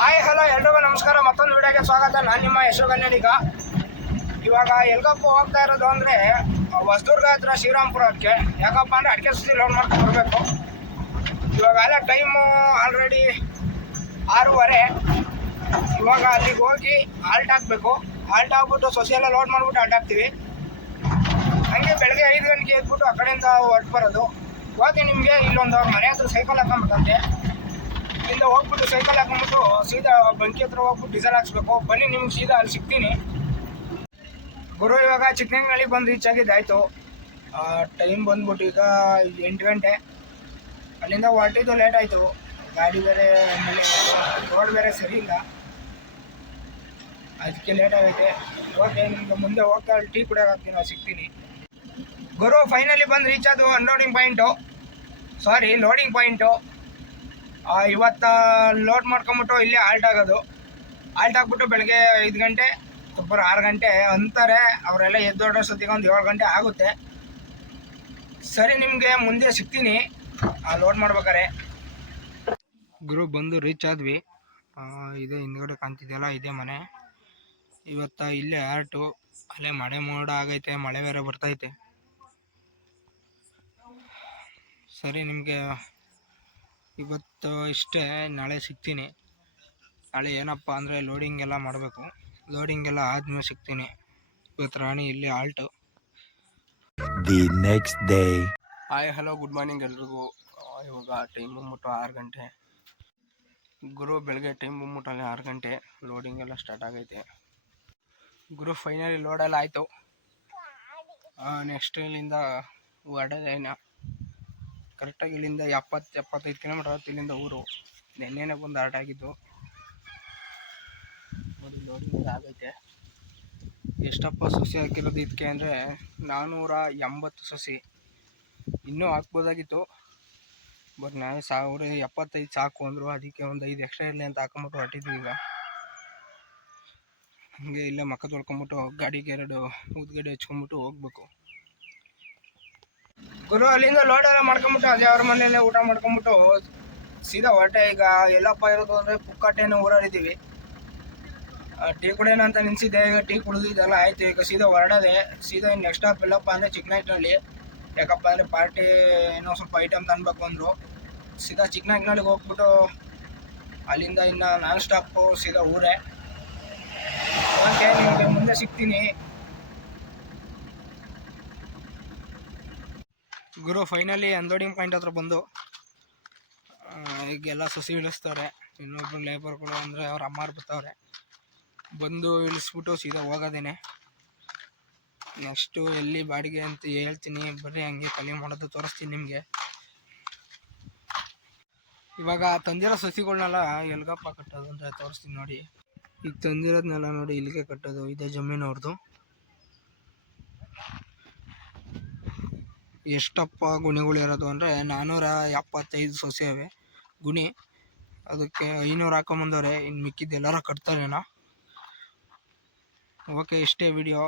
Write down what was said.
Hi hello ಎಲ್ರಿಗೂ ನಮಸ್ಕಾರ. ಮತ್ತೊಂದು ವಿಡಿಯೋಗೆ ಸ್ವಾಗತ. ನಾನು ನಿಮ್ಮ ಯಶೋಗನ್ಯನಿಗ ಇವಾಗ ಎಲ್ಗಪ್ಪ ಹೋಗ್ತಾ ಇರೋದು ಅಂದರೆ, ಹೊಸದುರ್ಗ ಹತ್ರ ಶ್ರೀರಾಮ್ಪುರಕ್ಕೆ. ಯಾಕಪ್ಪ ಅಂದರೆ ಅಡಿಕೆ ಸುದ್ದಿ ಲೋನ್ ಮಾಡ್ಕೊಂಡು ಬರಬೇಕು. ಇವಾಗ ಅಲ್ಲ ಟೈಮು ಆಲ್ರೆಡಿ ಆರೂವರೆ. ಇವಾಗ ಅಲ್ಲಿಗೆ ಹೋಗಿ ಹಾಲ್ಟ್ ಹಾಕಬೇಕು. ಹಾಲ್ಟ್ ಹಾಕ್ಬಿಟ್ಟು ಸೊಸೆಲ್ಲ ಲೋಡ್ ಮಾಡಿಬಿಟ್ಟು ಹಾಲ್ಟ್ ಹಾಕ್ತೀವಿ. ಹಂಗೆ ಬೆಳಗ್ಗೆ ಐದು ಗಂಟೆಗೆ ಎದ್ಬಿಟ್ಟು ಆ ಕಡೆಯಿಂದ ಹೊರಟು ಬರೋದು. ಹೋಗಿ ನಿಮಗೆ ಇಲ್ಲೊಂದು ಮನೆ ಹತ್ರ ಸೈಕಲ್ ಹಾಕೊಂಡ್ಬಿಟ್ಟಂತೆ ಇಲ್ಲಿಂದ ಹೋಗ್ಬಿಟ್ಟು, ಸೈಕಲ್ ಹಾಕೊಂಡ್ಬಿಟ್ಟು, ಸೀದಾ ಬಂಕಿ ಹತ್ರ ಹೋಗ್ಬಿಟ್ಟು ಡೀಸೆಲ್ ಹಾಕ್ಸ್ಬೇಕು. ಬನ್ನಿ, ನಿಮ್ಗೆ ಸೀದಾ ಅಲ್ಲಿ ಸಿಗ್ತೀನಿ. ಗುರು, ಇವಾಗ ಚಿಕ್ಕನಂಗಳಿ ಬಂದು ರೀಚ್ ಆಗಿದ್ದಾಯಿತು ಟೈಮ್ ಬಂದ್ಬಿಟ್ಟು ಈಗ ಎಂಟು ಗಂಟೆ. ಅಲ್ಲಿಂದ ಹೊರಟಿದ್ದು ಲೇಟ್ ಆಯಿತು. ಗಾಡಿ ಬೇರೆ ರೋಡ್ ಬೇರೆ ಸರಿ ಇಲ್ಲ. ಅದಕ್ಕೆ ಲೇಟ್ ಆಗೈತೆ. ಓಕೆ ನಿಮ್ಗೆ ಮುಂದೆ ಹೋಗ್ತಾ ಟೀ ಕುಡಿಯೋಕೆ ಹಾಕ್ತೀನಿ ನಾವು ಸಿಗ್ತೀನಿ. ಗುರು ಫೈನಲಿ ಬಂದು ರೀಚ್ ಆದವು unloading point sorry loading point ಇವತ್ತು ಲೋಡ್ ಮಾಡ್ಕೊಂಬಿಟ್ಟು ಇಲ್ಲೇ ಆಲ್ಟ್ ಆಗೋದು. ಆಲ್ಟ್ ಹಾಕ್ಬಿಟ್ಟು ಬೆಳಗ್ಗೆ ಐದು ಗಂಟೆ ಒಬ್ಬರು ಆರು ಗಂಟೆ ಅಂತಾರೆ. ಅವರೆಲ್ಲ ಎದ್ದೋಡೋ ಸತಿಗೆ ಒಂದು ಏಳು ಗಂಟೆ ಆಗುತ್ತೆ. ಸರಿ, ನಿಮಗೆ ಮುಂದೆ ಸಿಗ್ತೀನಿ. ಲೋಡ್ ಮಾಡ್ಬೇಕಾರೆ ಗುರು, ಬಂದು ರೀಚ್ ಆದ್ವಿ. ಇದೆ ಹಿಂದ್ಗಡೆ ಕಾಣ್ತಿದೆಯಲ್ಲ, ಇದೇ ಮನೆ. ಇವತ್ತು ಇಲ್ಲೇ ಆರ್ಟು ಅಲ್ಲೇ ಮಳೆ ಮೋಡ ಆಗೈತೆ, ಮಳೆ ಬೇರೆ ಬರ್ತೈತೆ ಸರಿ, ನಿಮಗೆ ಇವತ್ತು ಇಷ್ಟೇ ನಾಳೆ ಸಿಗ್ತೀನಿ. ನಾಳೆ ಏನಪ್ಪ ಅಂದರೆ ಲೋಡಿಂಗ್ ಎಲ್ಲ ಮಾಡಬೇಕು. ಲೋಡಿಂಗ್ ಎಲ್ಲ ಆದ್ಮೇಲೆ ಸಿಗ್ತೀನಿ. ಇವತ್ತು ರಾಣಿ ಇಲ್ಲಿ halt the next day hi hello good morning ಎಲ್ರಿಗೂ. ಇವಾಗ ಟೈಮ್ ಬಂದ್ಬಿಟ್ಟು ಆರು ಗಂಟೆ. ಗುರು ಬೆಳಗ್ಗೆ ಟೈಮ್ ಬಂದ್ಬಿಟ್ಟು ಅಲ್ಲಿ ಆರು ಗಂಟೆ. ಲೋಡಿಂಗ್ ಎಲ್ಲ ಸ್ಟಾರ್ಟ್ ಆಗೈತೆ. ಗುರು ಫೈನಲಿ ಲೋಡೆಲ್ಲ ಆಯಿತು. ನೆಕ್ಸ್ಟ್ ಇಲ್ಲಿಂದ ವಡದೇನ ಕರೆಕ್ಟಾಗಿ ಇಲ್ಲಿಂದ ಎಪ್ಪತ್ತು, ಎಪ್ಪತ್ತೈದು ಕಿಲೋಮೀಟರ್ ಆಗುತ್ತೆ ಇಲ್ಲಿಂದ ಊರು. ನೆನ್ನೆನೇ ಬಂದು ಆರ್ಟ್ ಆಗಿದ್ದು. ನೋಡಿ ಆಗೈತೆ. ಎಷ್ಟಪ್ಪ ಸಸಿ ಹಾಕಿರೋದು ಇದಕ್ಕೆ ಅಂದರೆ ನಾನ್ನೂರ ಎಂಬತ್ತು ಸಸಿ. ಇನ್ನೂ ಹಾಕ್ಬೋದಾಗಿತ್ತು. ಬಟ್ ನಾನು ಸಾವಿರ ಎಪ್ಪತ್ತೈದು ಸಾಕು ಅಂದರು, ಅದಕ್ಕೆ ಒಂದು ಐದು ಎಕ್ಸ್ಟ್ರಾ ಇರಲಿ ಅಂತ ಹಾಕೊಂಬಿಟ್ಟು ಹೊರಟಿದ್ವಿ ಈಗ. ಹಂಗೆ ಇಲ್ಲೇ ಮಕ್ಕ ತೊಳ್ಕೊಂಬಿಟ್ಟು ಗಾಡಿಗೆ ಎರಡು ಉದ್ಗಡೆ ಹಚ್ಕೊಂಬಿಟ್ಟು ಹೋಗ್ಬೇಕು. ಗುರು, ಅಲ್ಲಿಂದ ಲೋಡ್ ಎಲ್ಲ ಮಾಡ್ಕೊಂಬಿಟ್ಟು ಅದೇ ಅವ್ರ ಮನೆಯಲ್ಲೇ ಊಟ ಮಾಡ್ಕೊಂಬಿಟ್ಟು ಸೀದಾ ಹೊರಟೆ. ಈಗ ಎಲ್ಲಪ್ಪ ಇರೋದು ಅಂದರೆ ಪುಕ್ಕಟ್ಟೆನ ಊರಲ್ಲಿದ್ದೀವಿ. ಟೀ ಕುಡಿಯೋಣ ಅಂತ ನಿಲ್ಸಿದ್ದೆ. ಈಗ ಟೀ ಕುಡಿದಿದ್ದೆಲ್ಲ ಆಯ್ತು. ಈಗ ಸೀದಾ ಹೊರಡದೆ, ಸೀದಾ ಇನ್ನು ನೆಕ್ಸ್ಟ್ ಸ್ಟಾಪ್ ಎಲ್ಲಪ್ಪ ಅಂದರೆ ಚಿಕ್ಕನಾಯ್ಕನಲ್ಲಿ ಯಾಕಪ್ಪ ಅಂದರೆ ಪಾರ್ಟಿ ಏನೋ ಸ್ವಲ್ಪ ಐಟಮ್ ತನ್ಬೇಕು ಅಂದರು. ಸೀದಾ ಚಿಕ್ಕನಾಯ್ಕನಳ್ಳಿಗೆ ಹೋಗ್ಬಿಟ್ಟು ಅಲ್ಲಿಂದ ಇನ್ನು ನಾನ್ ಸ್ಟಾಪು ಸೀದಾ ಊರೇ. ಓಕೆ ನಿಮಗೆ, ಮುಂದೆ ಸಿಗ್ತೀನಿ. ಗುರು ಫೈನಲಿ ಅನ್ಲೋಡಿಂಗ್ ಪಾಯಿಂಟ್ ಹತ್ರ ಬಂದು ಈಗ ಈಗೆಲ್ಲ ಸಸಿ ಇಳಿಸ್ತಾರೆ. ಇನ್ನೊಬ್ರು ಲೇಬರ್ಗಳು ಅಂದರೆ ಅವ್ರ ಅಮ್ಮಾರು ಬರ್ತಾವ್ರೆ ಬಂದು ಇಳಿಸ್ಬಿಟ್ಟು ಸೀದಾ ಹೋಗೋದೇನೆ. ನೆಕ್ಸ್ಟು ಎಲ್ಲಿ ಬಾಡಿಗೆ ಅಂತ ಹೇಳ್ತೀನಿ. ಬರ್ರಿ ಹಂಗೆ ಕಲಿ ಮಾಡೋದು ತೋರಿಸ್ತೀನಿ ನಿಮಗೆ. ಇವಾಗ ತಂದಿರೋ ಸಸಿಗಳನ್ನೆಲ್ಲ ಎಲ್ಗಪ್ಪ ಕಟ್ಟೋದು ಅಂತ ತೋರಿಸ್ತೀನಿ ನೋಡಿ. ಈಗ ತಂದಿರೋದನ್ನೆಲ್ಲ ನೋಡಿ ಇಲ್ಲಿಗೆ ಕಟ್ಟೋದು, ಇದೆ ಜಮೀನು ಅವ್ರದ್ದು ಎಷ್ಟಪ್ಪ ಗುಣಿಗಳಿರೋದು ಅಂದರೆ ನಾನ್ನೂರ ಎಪ್ಪತ್ತೈದು ಸೊಸೆ ಗುಣಿ, ಅದಕ್ಕೆ ಐನೂರು ಹಾಕೊಂಬಂದವ್ರೆ ಇನ್ನು ಮಿಕ್ಕಿದ್ದು ಎಲ್ಲರೂ ಕಟ್ತಾರೇನೋ ಓಕೆ ಇಷ್ಟೇ ವಿಡಿಯೋ